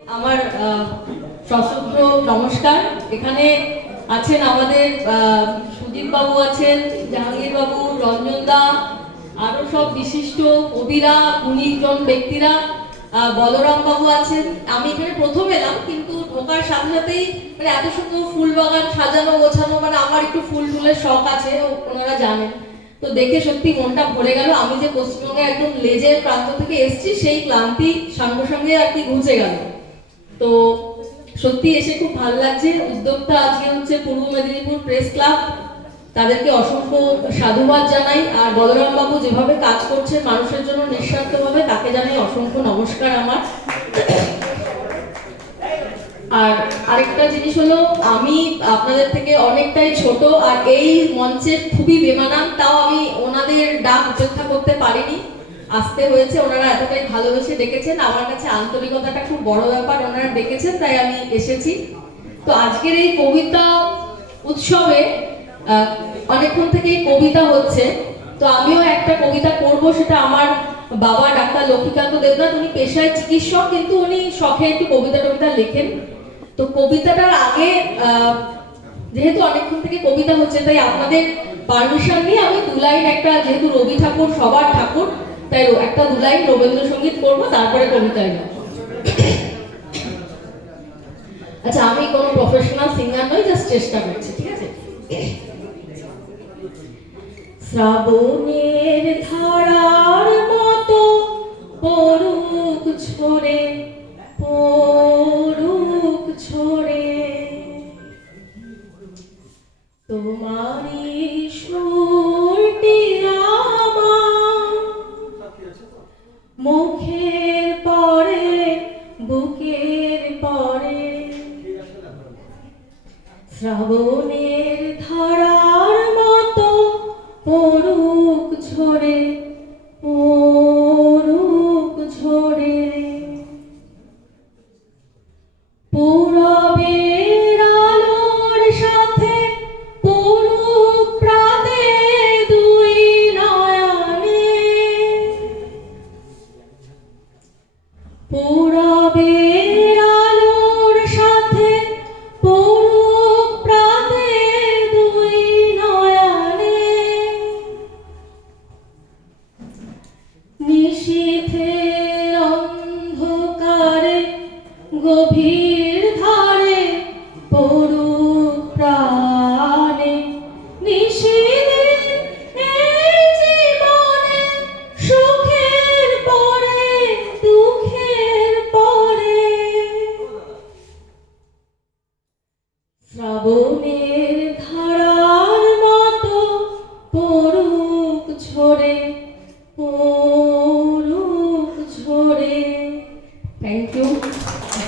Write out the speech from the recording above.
আমার সশ্রদ্ধ নমস্কার। এখানে আছেন আমাদের সুদীপ বাবু আছেন জাহাঙ্গীর বাবু রঞ্জন দা, আরও সব বিশিষ্ট কবিরা গুণীজন ব্যক্তিরা বলরাম বাবু আছেন। আমি এখানে প্রথম এলাম, কিন্তু ঢোকার সাথে সাথেই মানে এত সুন্দর ফুল বাগান সাজানো, গোছানো মানে আমার একটু ফুল টুলের শখ আছে, ওনারা জানেন। তো দেখে সত্যি মনটা ভরে গেল। আমি যে পশ্চিমবঙ্গে একদম লেজের প্রান্ত থেকে এসেছি, সেই ক্লান্তি সঙ্গে সঙ্গে আর কি ঘুচে গেল। তো সত্যি এসে খুব ভালো লাগছে। উদ্যোগটা আজকে হচ্ছে পূর্ব মেদিনীপুর প্রেস ক্লাব। তাদেরকে অসংখ্য সাধুবাদ জানাই। আর বলরাম বাবু যেভাবে কাজ করছে মানুষের জন্য নিঃস্বার্থভাবে, তাকে জানাই অসংখ্য নমস্কার আমার। আর আরেকটা জিনিস হলো, আমি আপনাদের থেকে অনেকটাই ছোট, আর এই মঞ্চের খুবই বেমানান। তাও আমি ওনাদের ডাক উপেক্ষা করতে পারিনি। আসতে হয়েছে, ওনারা এতটাই ভালোবেসে ডেকেছেন। আমার কাছে আন্তরিকতাটা খুব বড় ব্যাপার, ওনারা ডেকেছেন, তাই আমি এসেছি। তো আজকের এই কবিতা উৎসবে অনেকক্ষণ থেকেই কবিতা হচ্ছে। তো আমিও একটা কবিতা করব, সেটা আমার বাবা ডাক্তার লক্ষ্মীকান্ত দেবনাথ, উনি পেশায় চিকিৎসক, কিন্তু উনি শখে একটু কবিতা টবিতা লেখেন। তো কবিতাটার আগে যেহেতু অনেকক্ষণ থেকে কবিতা হচ্ছে, তাই আপনাদের পারমিশন নিয়ে আমি দু লাইন একটা, যেহেতু রবি ঠাকুর, সবার ঠাকুর তাই একটা দু লাইন রবীন্দ্রসঙ্গীত করব তারপরে কবিতায় যাব আচ্ছা আমি কোনো প্রফেশনাল সিঙ্গার নই জাস্ট চেষ্টা করছি, ঠিক আছে? শ্রাবণের ধারার মতো পড়ুক ঝরে পড়ুক ঝরে। তোমারি সুরটি মুখের পরে বুকের পরে। শ্রাবণের ধারার মতো পড়ুক ঝরে। পূরবের আলোর সাথে দুই অন্ধকারে গভীর ধারে পড়ুক প্রাণে বনের ধারার মতো পড়ুক ঝরে পড়ুক